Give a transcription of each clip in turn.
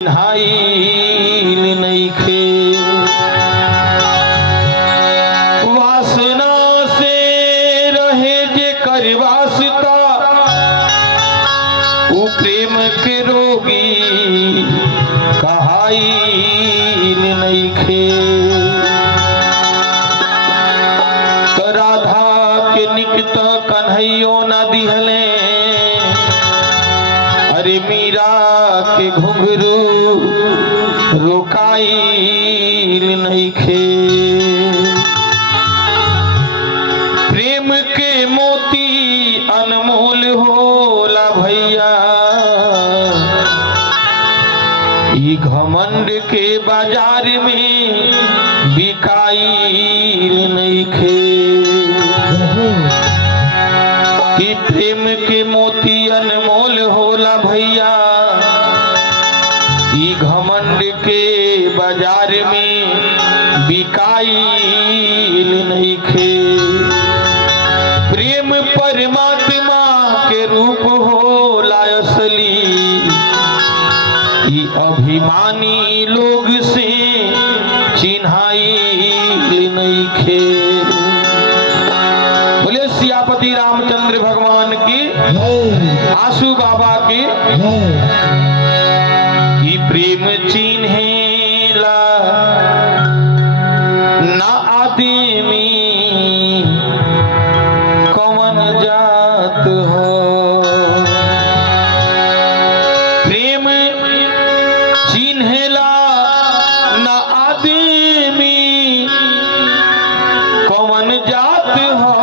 हाइल नइखे वासना से रहे जे कर वास्ता उ प्रेम के रोगी कहाइल नइखे। तो राधा के निकट कन्हैयो न दिहले अरे मीरा के घुंघरू रोकाइल नइखे। प्रेम के मोती अनमोल होला भैया ई घमंड के बाजार में बिकाइल नइखे। कि प्रेम के मोती अनमोल होला भैया ई घमंड के बाजार में बिकाइल नइखे। प्रेम परमात्मा के रूप होला असली ई अभिमानी लोग से चिन्हाइल नइखे। बोले सियापति रामचंद्र भगवान की, आशु बाबा की। कि प्रेम चिन्हेला ना आदमी कौन जात हो। प्रेम चिन्हेला ना आदमी कौन जात हो।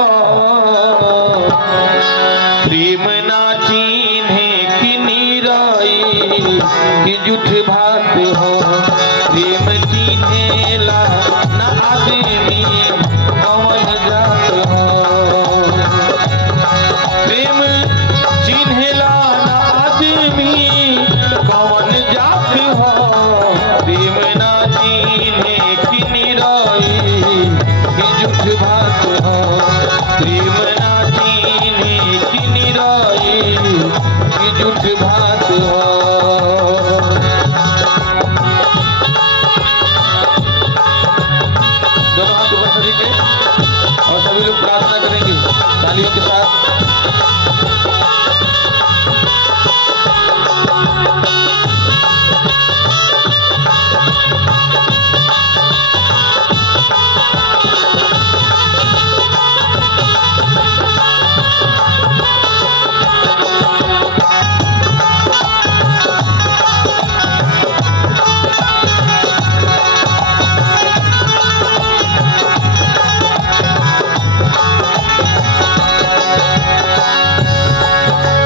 प्रेम ना चिन्हे कि निराई कि झूठ बात हो। प्रेम चिन्हेला ना आदमी कौन जात हो। प्रेम चिन्हेला ना आदमी कौन जात हो। प्रेम ना चिन्हे कि निराई कि झूठ बात हो। प्रेम ना चिन्हे कि निराई कि झूठ बात हो। दोनों हाथ ऊपर सभी के और सभी लोग प्रार्थना करेंगे तालियों के साथ।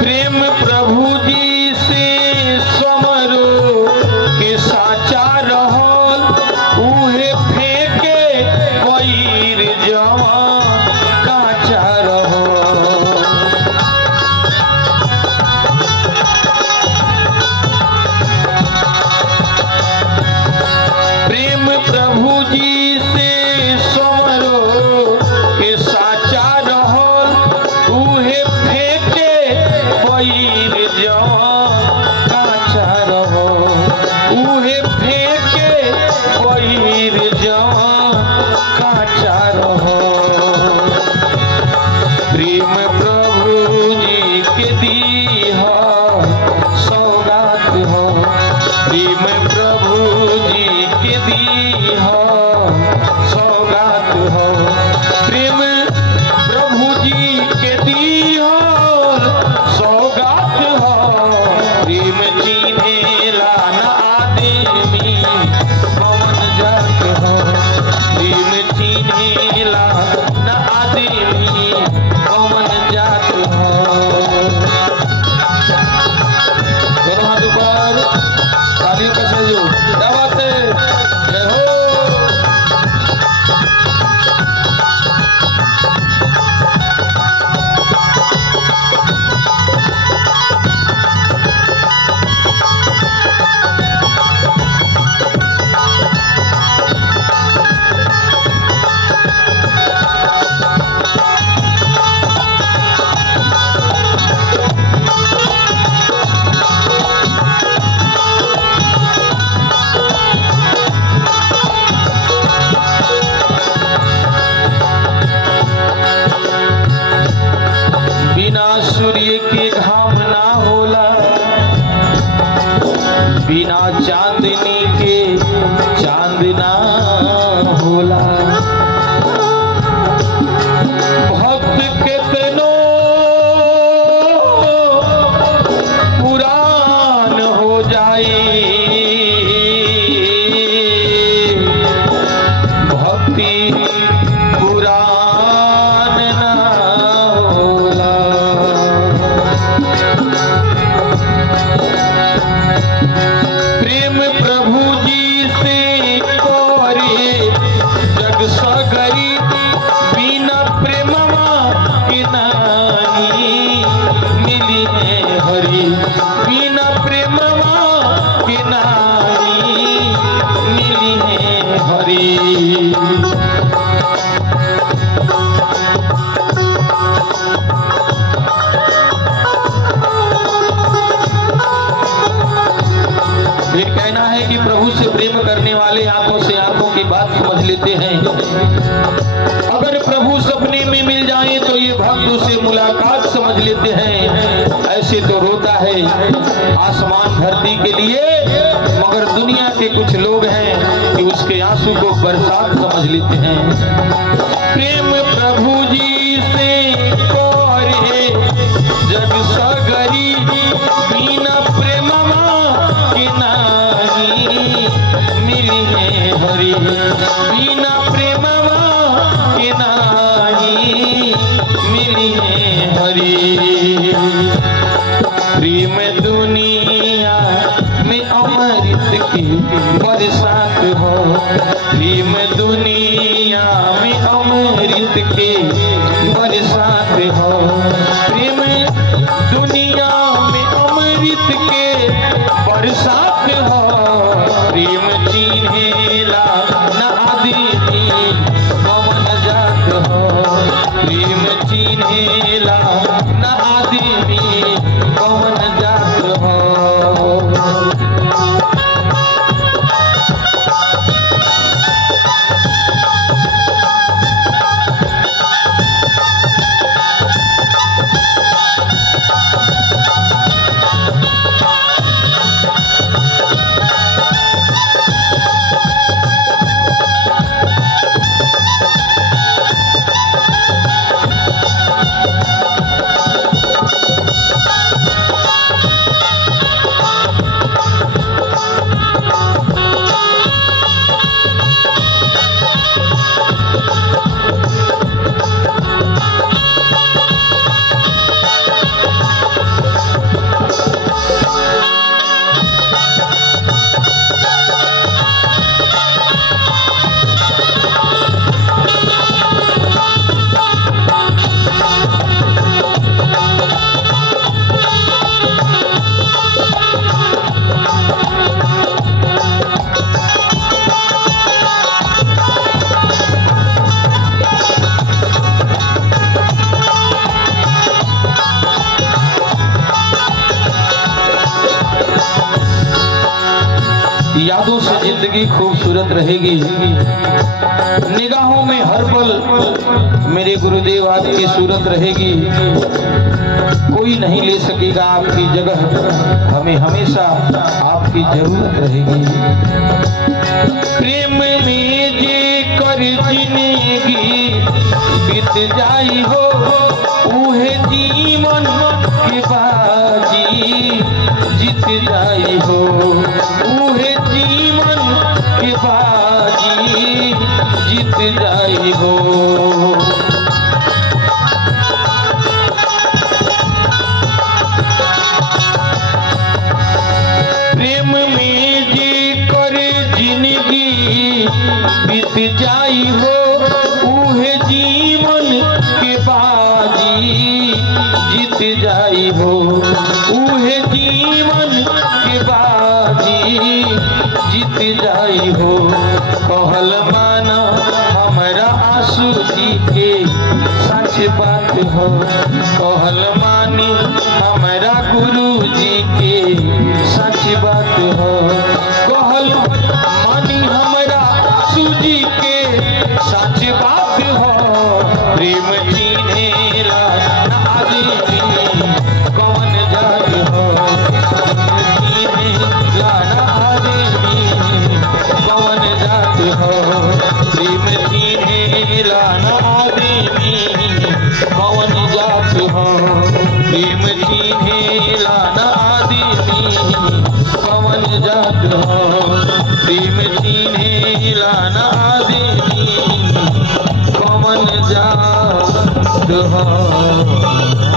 प्रेम प्रभु जी से समरो के साचा रहल उहे फेंके वैर जवा काचा रहल। प्रेम प्रभु जी से समरो के साचा रहल उहे फेंके वैर जवा काचा रहो। उहे फेंके वैर जवा काचा रहो। प्रेम प्रभु जी के दीहा सौगात हो। प्रेम प्रभु जी के दीहा सौगात हो। प्रेम प्रभु जी के दीहा सौगात हो। प्रेम चिन्हेला ना आदमी कौन जात हो। प्रेम चिन्हेला ना आदमी कौन जात हो। दोनों हाथ ऊपर, तालियों का सहयोग। बिना चांदनी के चांदना होला। भक्त कितनो पुरान हो जाए, भक्ति पुरान ना होला। प्रेम प्रभु जी से करे जग सगरी, बिना प्रेमवा के नाही मिली है हरि, बिना प्रेमवा के नाही मिली है हरि। फिर कहना है कि प्रभु से प्रेम करने वाले आंखों से आंखों की बात समझ लेते हैं। अगर प्रभु सपने में मिल जाए तो ये भक्त उसे मुलाकात समझ लेते हैं। ऐसे तो रोता है आसमान धरती के लिए, मगर दुनिया के कुछ लोग हैं कि उसके आंसू को बरसात समझ लेते हैं। प्रेम प्रभु जी से करे जग सगरी, बिना प्रेमवा के नाही मिली है हरि, बिना प्रेमवा के नाही मिली है हरि। प्रेम दुनिया में अमृत की बरसात हो, प्रेम दुनिया में अमृत के बरसात हो। प्रेम दुनिया में अमृत के बरसात हो। प्रेम चिन्हेला न आदमी कवन जात हो, प्रेम चिन्हेला न आदमी कवन जात हो। यादों से जिंदगी खूबसूरत रहेगी। निगाहों में हर पल मेरे गुरुदेव आपकी सूरत रहेगी। कोई नहीं ले सकेगा आपकी जगह, हमें हमेशा आपकी जरूरत रहेगी। प्रेम में जे कर जिंदगी बीत जाई हो, उहे जीवन के बाजी जीत जाई हो, उहे जीवन के बाजी जीत जाई हो। प्रेम में जे कर जिंदगी बीत जाई हो, उहे जीवन के बाजी जीत जाई हो, उहे जीवन के बाजी जीत जाई हो। कहल माना हमरा आंसू जी के सच बात हो, कहल मानी हमरा गुरु जी के सच बात हो, कहल मानी हमरा आंसू जी के सच बात हो। प्रेम चिन्हेला न आदमी कौन जात हो, चिन्हेला न चिन्हे लाना आदमी कौन जात हो, प्रेम चिन्हे लाना आदमी कौन जात हो, प्रेम चिन्हे लाना आदमी कौन जात हो।